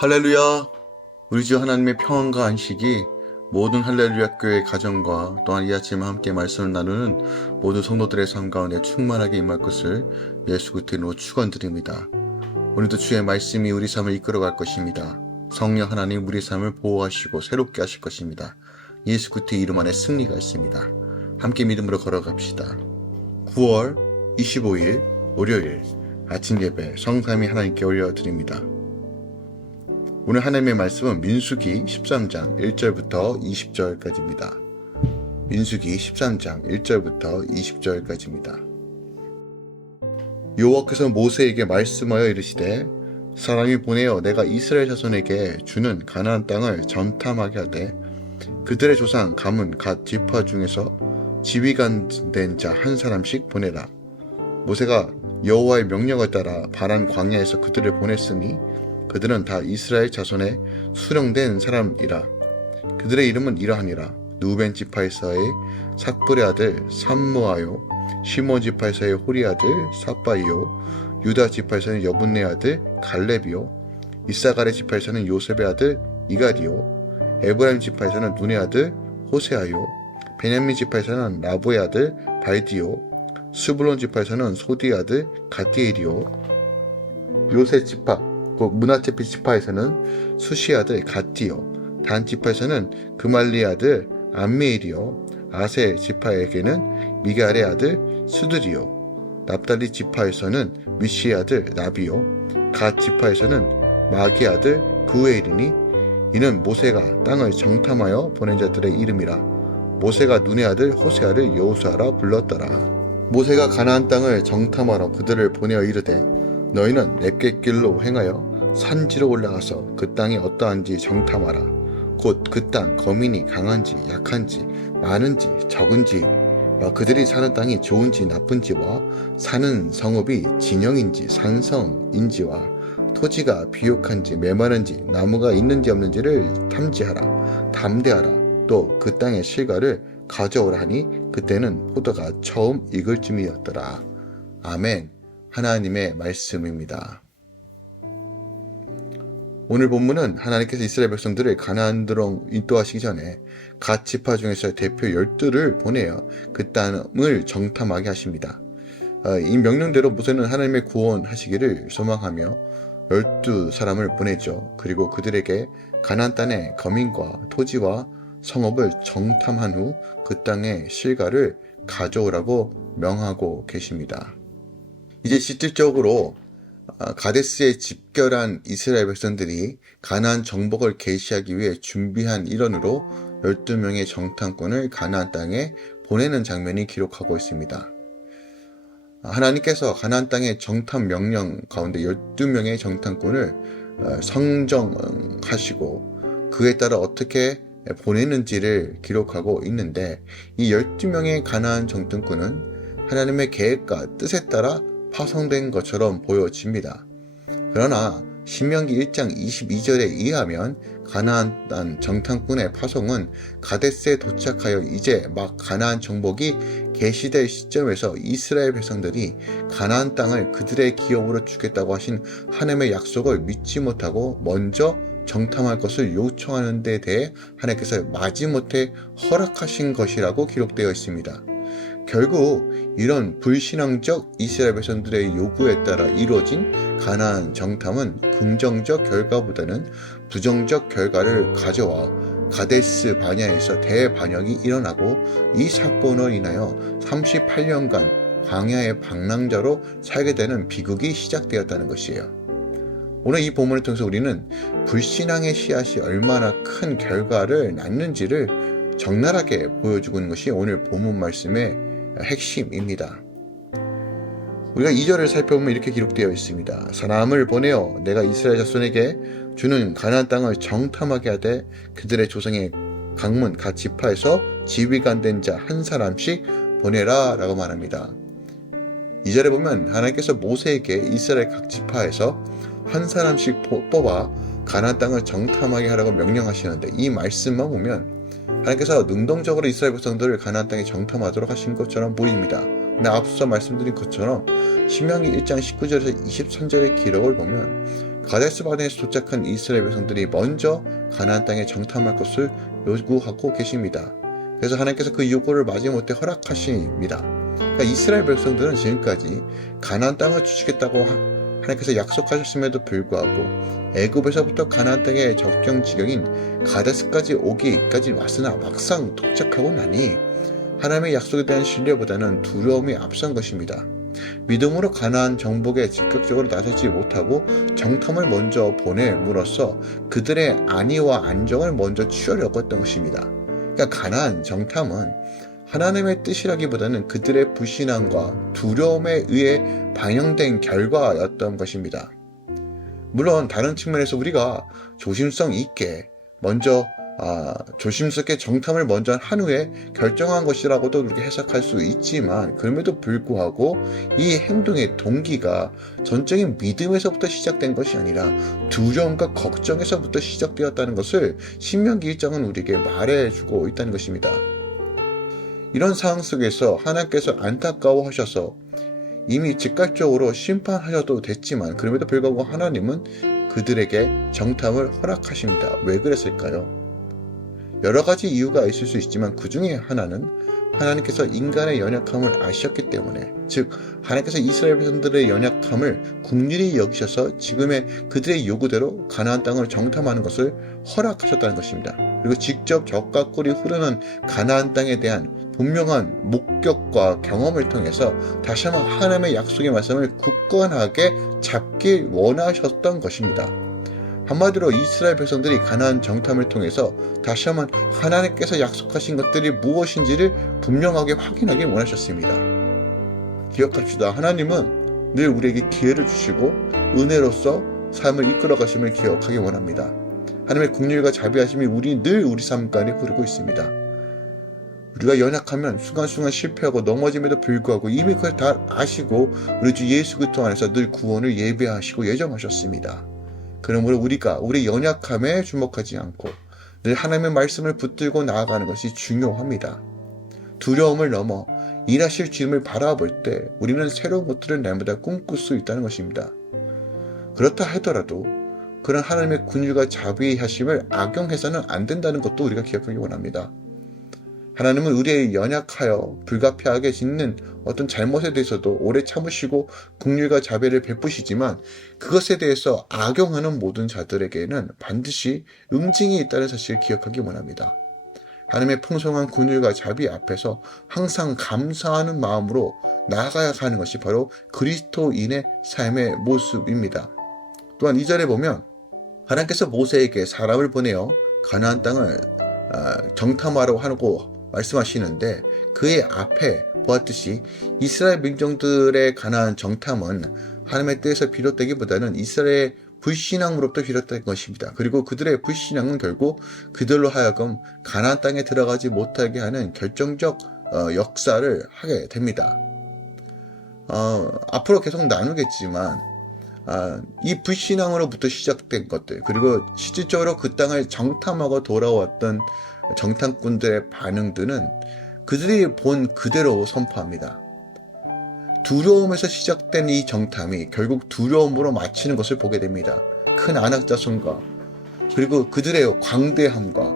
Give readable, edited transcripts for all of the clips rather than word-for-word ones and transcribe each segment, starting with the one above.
할렐루야! 우리 주 하나님의 평안과 안식이 모든 할렐루야 교회 가정과 또한 이 아침 함께 말씀을 나누는 모든 성도들의 삶 가운데 충만하게 임할 것을 예수 그리스도로 축원드립니다. 오늘도 주의 말씀이 우리 삶을 이끌어갈 것입니다. 성령 하나님 우리 삶을 보호하시고 새롭게 하실 것입니다. 예수 그리스도의 이름 안에 승리가 있습니다. 함께 믿음으로 걸어갑시다. 9월 25일 월요일 아침 예배 성삼위 하나님께 올려드립니다. 오늘 하나님의 말씀은 민수기 13장 1절부터 20절까지입니다. 민수기 13장 1절부터 20절까지입니다. 여호와께서 모세에게 말씀하여 이르시되 사람이 보내어 내가 이스라엘 자손에게 주는 가나안 땅을 정탐하게 하되 그들의 조상 가문 갓 지파 중에서 지휘관 된 자 한 사람씩 보내라. 모세가 여호와의 명령을 따라 바란 광야에서 그들을 보냈으니 그들은 다 이스라엘 자손의 수령된 사람이라. 그들의 이름은 이러하니라. 루벤 지파에서의 삭불의 아들 삼무아요, 시몬 지파에서의 호리 아들 삽바이요, 유다 지파에서는 여분네 아들 갈렙이요, 이사갈의 지파에서는 요셉의 아들 이갈이요, 에브라임 지파에서는 눈의 아들 호세아요, 베냐민 지파에서는 라보의 아들 발디요, 스불론 지파에서는 소디의 아들 갓디엘이요, 요셉 지파 문하체피 지파에서는 수시 아들 갓디요, 단 지파에서는 그말리의 아들 암미엘이요, 아세 지파에게는 미갈의 아들 수드리요, 납달리 지파에서는 미시의 아들 나비요, 갓 지파에서는 마기의 아들 구에일이니 이는 모세가 땅을 정탐하여 보낸 자들의 이름이라. 모세가 눈의 아들 호세아를 여호수아라 불렀더라. 모세가 가나안 땅을 정탐하러 그들을 보내어 이르되 너희는 렙갟길로 행하여 산지로 올라가서 그 땅이 어떠한지 정탐하라. 곧 그 땅 거민이 강한지 약한지 많은지 적은지 그들이 사는 땅이 좋은지 나쁜지와 사는 성읍이 진영인지 산성인지와 토지가 비옥한지 메마른지 나무가 있는지 없는지를 탐지하라. 담대하라. 또 그 땅의 실과를 가져오라 하니 그때는 포도가 처음 익을 쯤이었더라. 아멘. 하나님의 말씀입니다. 오늘 본문은 하나님께서 이스라엘 백성들을 가나안으로 인도하시기 전에 갓 지파 중에서 대표 12를 보내어 그 땅을 정탐하게 하십니다. 이 명령대로 모세는 하나님의 구원하시기를 소망하며 12사람을 보내죠. 그리고 그들에게 가나안 땅의 거민과 토지와 성읍을 정탐한 후 그 땅의 실과를 가져오라고 명하고 계십니다. 이제 실질적으로 가데스에 집결한 이스라엘 백성들이 가나안 정복을 개시하기 위해 준비한 일원으로 12명의 정탐꾼을 가나안 땅에 보내는 장면이 기록하고 있습니다. 하나님께서 가나안 땅의 정탐 명령 가운데 12명의 정탐꾼을 성정하시고 그에 따라 어떻게 보내는지를 기록하고 있는데 이 12명의 가나안 정탐꾼은 하나님의 계획과 뜻에 따라 파송된 것처럼 보여집니다. 그러나 신명기 1장 22절에 의하면 가나안 땅 정탐꾼의 파송은 가데스에 도착하여 이제 막 가나안 정복이 개시될 시점에서 이스라엘 백성들이 가나안 땅을 그들의 기업으로 주겠다고 하신 하나님의 약속을 믿지 못하고 먼저 정탐할 것을 요청하는 데 대해 하나님께서 마지못해 허락하신 것이라고 기록되어 있습니다. 결국 이런 불신앙적 이스라엘 백성들의 요구에 따라 이루어진 가나안 정탐은 긍정적 결과보다는 부정적 결과를 가져와 가데스 바냐에서 대반역이 일어나고 이 사건으로 인하여 38년간 광야의 방랑자로 살게 되는 비극이 시작되었다는 것이에요. 오늘 이 본문을 통해서 우리는 불신앙의 씨앗이 얼마나 큰 결과를 낳는지를 적나라하게 보여주고 있는 것이 오늘 본문 말씀의 핵심입니다. 우리가 2절을 살펴보면 이렇게 기록되어 있습니다. 사람을 보내어 내가 이스라엘 자손에게 주는 가나안 땅을 정탐하게 하되 그들의 조상의 강문 각 지파에서 지휘관 된 자 한 사람씩 보내라 라고 말합니다. 2절에 보면 하나님께서 모세에게 이스라엘 각 지파에서 한 사람씩 뽑아 가나안 땅을 정탐하게 하라고 명령하시는데 이 말씀만 보면 하나님께서 능동적으로 이스라엘 백성들을 가나안 땅에 정탐하도록 하신 것처럼 보입니다. 근데 앞서 말씀드린 것처럼 신명기 1장 19절에서 23절의 기록을 보면 가데스 바네에서 도착한 이스라엘 백성들이 먼저 가나안 땅에 정탐할 것을 요구하고 계십니다. 그래서 하나님께서 그 요구를 마지못해 허락하십니다. 그러니까 이스라엘 백성들은 지금까지 가나안 땅을 주시겠다고 하나님께서 약속하셨음에도 불구하고 애굽에서부터 가나안 땅의 접경 지경인 가데스까지 오기까지 왔으나 막상 도착하고 나니 하나님의 약속에 대한 신뢰보다는 두려움이 앞선 것입니다. 믿음으로 가나안 정복에 적극적으로 나서지 못하고 정탐을 먼저 보냄으로써 그들의 안위와 안정을 먼저 취하려고 했던 것입니다. 그러니까 가나안 정탐은 하나님의 뜻이라기보다는 그들의 불신앙과 두려움에 의해 반영된 결과였던 것입니다. 물론 다른 측면에서 우리가 조심성 있게 먼저 조심스럽게 정탐을 먼저 한 후에 결정한 것이라고도 그렇게 해석할 수 있지만, 그럼에도 불구하고 이 행동의 동기가 전적인 믿음에서부터 시작된 것이 아니라 두려움과 걱정에서부터 시작되었다는 것을 신명기 1장은 우리에게 말해주고 있다는 것입니다. 이런 상황 속에서 하나님께서 안타까워하셔서 이미 즉각적으로 심판하셔도 됐지만, 그럼에도 불구하고 하나님은 그들에게 정탐을 허락하십니다. 왜 그랬을까요? 여러 가지 이유가 있을 수 있지만 그 중에 하나는 하나님께서 인간의 연약함을 아셨기 때문에, 즉 하나님께서 이스라엘 백성들의 연약함을 긍휼히 여기셔서 지금의 그들의 요구대로 가나안 땅을 정탐하는 것을 허락하셨다는 것입니다. 그리고 직접 젖과 꿀이 흐르는 가나안 땅에 대한 분명한 목격과 경험을 통해서 다시 한번 하나님의 약속의 말씀을 굳건하게 잡길 원하셨던 것입니다. 한마디로 이스라엘 백성들이 가나안 정탐을 통해서 다시 한번 하나님께서 약속하신 것들이 무엇인지를 분명하게 확인하길 원하셨습니다. 기억합시다. 하나님은 늘 우리에게 기회를 주시고 은혜로서 삶을 이끌어 가심을 기억하기 원합니다. 하나님의 긍휼과 자비하심이 늘 우리 삶 가운데 흐르고 있습니다. 우리가 연약하면 순간순간 실패하고 넘어짐에도 불구하고 이미 그걸 다 아시고 우리 주 예수 그리스도 안에서 늘 구원을 예배하시고 예정하셨습니다. 그러므로 우리가 우리 연약함에 주목하지 않고 늘 하나님의 말씀을 붙들고 나아가는 것이 중요합니다. 두려움을 넘어 일하실 주님을 바라볼 때 우리는 새로운 것들을 날마다 꿈꿀 수 있다는 것입니다. 그렇다 하더라도 그런 하나님의 긍휼과 자비하심을 악용해서는 안 된다는 것도 우리가 기억하기 원합니다. 하나님은 우리의 연약하여 불가피하게 짓는 어떤 잘못에 대해서도 오래 참으시고 긍휼과 자비를 베푸시지만, 그것에 대해서 악용하는 모든 자들에게는 반드시 응징이 있다는 사실을 기억하기 원합니다. 하나님의 풍성한 긍휼과 자비 앞에서 항상 감사하는 마음으로 나아가야 하는 것이 바로 그리스도인의 삶의 모습입니다. 또한 2절에 보면 하나님께서 모세에게 사람을 보내어 가나안 땅을 정탐하라고 하고 말씀하시는데, 그의 앞에 보았듯이 이스라엘 민족들의 가나안 정탐은 하나님의 뜻에서 비롯되기보다는 이스라엘의 불신앙으로부터 비롯된 것입니다. 그리고 그들의 불신앙은 결국 그들로 하여금 가나안 땅에 들어가지 못하게 하는 결정적 역사를 하게 됩니다. 앞으로 계속 나누겠지만 이 불신앙으로부터 시작된 것들, 그리고 실질적으로 그 땅을 정탐하고 돌아왔던 정탐꾼들의 반응들은 그들이 본 그대로 선포합니다. 두려움에서 시작된 이 정탐이 결국 두려움으로 마치는 것을 보게 됩니다. 큰 안악자손과 그리고 그들의 광대함과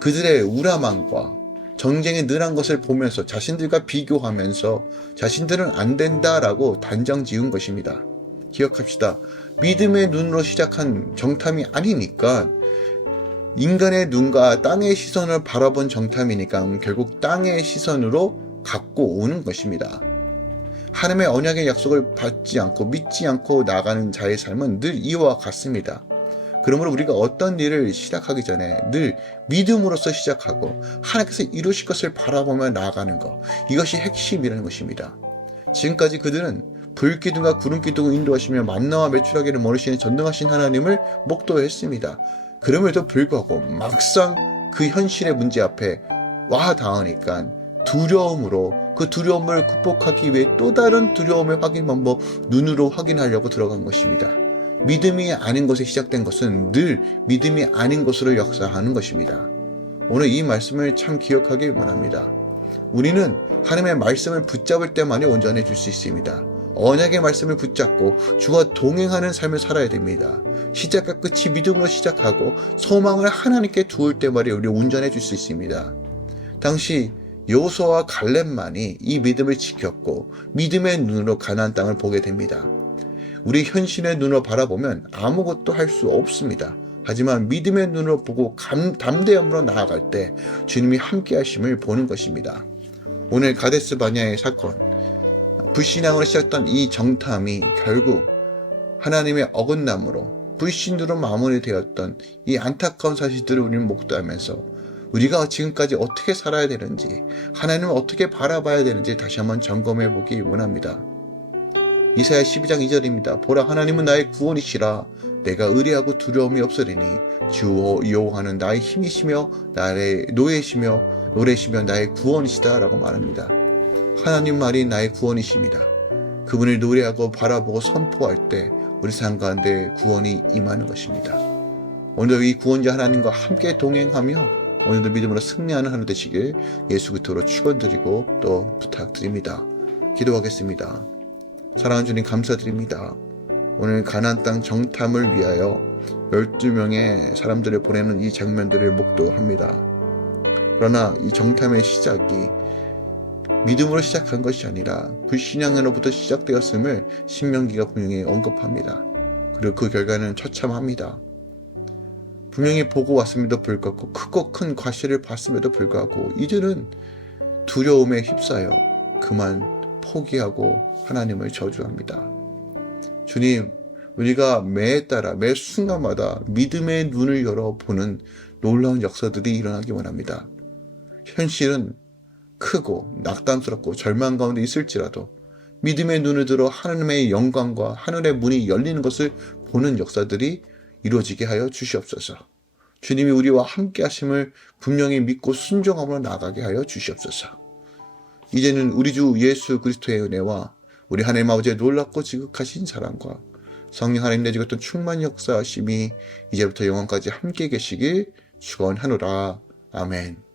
그들의 우람함과 전쟁이 늘한 것을 보면서 자신들과 비교하면서 자신들은 안 된다라고 단정 지은 것입니다. 기억합시다. 믿음의 눈으로 시작한 정탐이 아니니까, 인간의 눈과 땅의 시선을 바라본 정탐이니까 결국 땅의 시선으로 갖고 오는 것입니다. 하나님의 언약의 약속을 받지 않고 믿지 않고 나가는 자의 삶은 늘 이와 같습니다. 그러므로 우리가 어떤 일을 시작하기 전에 늘 믿음으로써 시작하고 하나님께서 이루실 것을 바라보며 나아가는 것, 이것이 핵심이라는 것입니다. 지금까지 그들은 불기둥과 구름기둥을 인도하시며 만나와 메추라기를 머리시는 전능하신 하나님을 목도했습니다. 그럼에도 불구하고 막상 그 현실의 문제 앞에 와 닿으니까 두려움으로 그 두려움을 극복하기 위해 또 다른 두려움의 확인 방법, 눈으로 확인하려고 들어간 것입니다. 믿음이 아닌 것에 시작된 것은 늘 믿음이 아닌 것으로 역사하는 것입니다. 오늘 이 말씀을 참 기억하길 원합니다. 우리는 하나님의 말씀을 붙잡을 때만이 온전해질 수 있습니다. 언약의 말씀을 붙잡고 주와 동행하는 삶을 살아야 됩니다. 시작과 끝이 믿음으로 시작하고 소망을 하나님께 두을 때 말이에요. 우리 운전해 줄 수 있습니다. 당시 여호수아와 갈렙만이 이 믿음을 지켰고 믿음의 눈으로 가나안 땅을 보게 됩니다. 우리 현실의 눈으로 바라보면 아무것도 할 수 없습니다. 하지만 믿음의 눈으로 보고 담대함으로 나아갈 때 주님이 함께 하심을 보는 것입니다. 오늘 가데스 바냐의 사건, 불신앙으로 시작했던 이 정탐이 결국 하나님의 어긋남으로 불신으로 마무리되었던 이 안타까운 사실들을 우리는 목도하면서 우리가 지금까지 어떻게 살아야 되는지, 하나님을 어떻게 바라봐야 되는지 다시 한번 점검해 보기 원합니다. 이사야 12장 2절입니다. 보라, 하나님은 나의 구원이시라. 내가 의리하고 두려움이 없으리니 주 여호와는 나의 힘이시며 나의 노래시며 나의 구원이시다 라고 말합니다. 하나님 말이 나의 구원이십니다. 그분을 노래하고 바라보고 선포할 때 우리 삶 가운데 구원이 임하는 것입니다. 오늘도 이 구원자 하나님과 함께 동행하며 오늘도 믿음으로 승리하는 하루 되시길 예수 그리스도로 축원드리고 또 부탁드립니다. 기도하겠습니다. 사랑하는 주님 감사드립니다. 오늘 가나안 땅 정탐을 위하여 12명의 사람들을 보내는 이 장면들을 목도합니다. 그러나 이 정탐의 시작이 믿음으로 시작한 것이 아니라 불신앙으로부터 시작되었음을 신명기가 분명히 언급합니다. 그리고 그 결과는 처참합니다. 분명히 보고 왔음에도 불구하고 크고 큰 과실을 봤음에도 불구하고 이들은 두려움에 휩싸여 그만 포기하고 하나님을 저주합니다. 주님, 우리가 매에 따라 매 순간마다 믿음의 눈을 열어보는 놀라운 역사들이 일어나기 원합니다. 현실은 크고 낙담스럽고 절망 가운데 있을지라도 믿음의 눈을 들어 하나님의 영광과 하늘의 문이 열리는 것을 보는 역사들이 이루어지게 하여 주시옵소서. 주님이 우리와 함께 하심을 분명히 믿고 순종함으로 나아가게 하여 주시옵소서. 이제는 우리 주 예수 그리스도의 은혜와 우리 하나님 아버지의 놀랍고 지극하신 사랑과 성령 하나님 내주셨던 충만 역사하심이 이제부터 영원까지 함께 계시길 축원하노라. 아멘.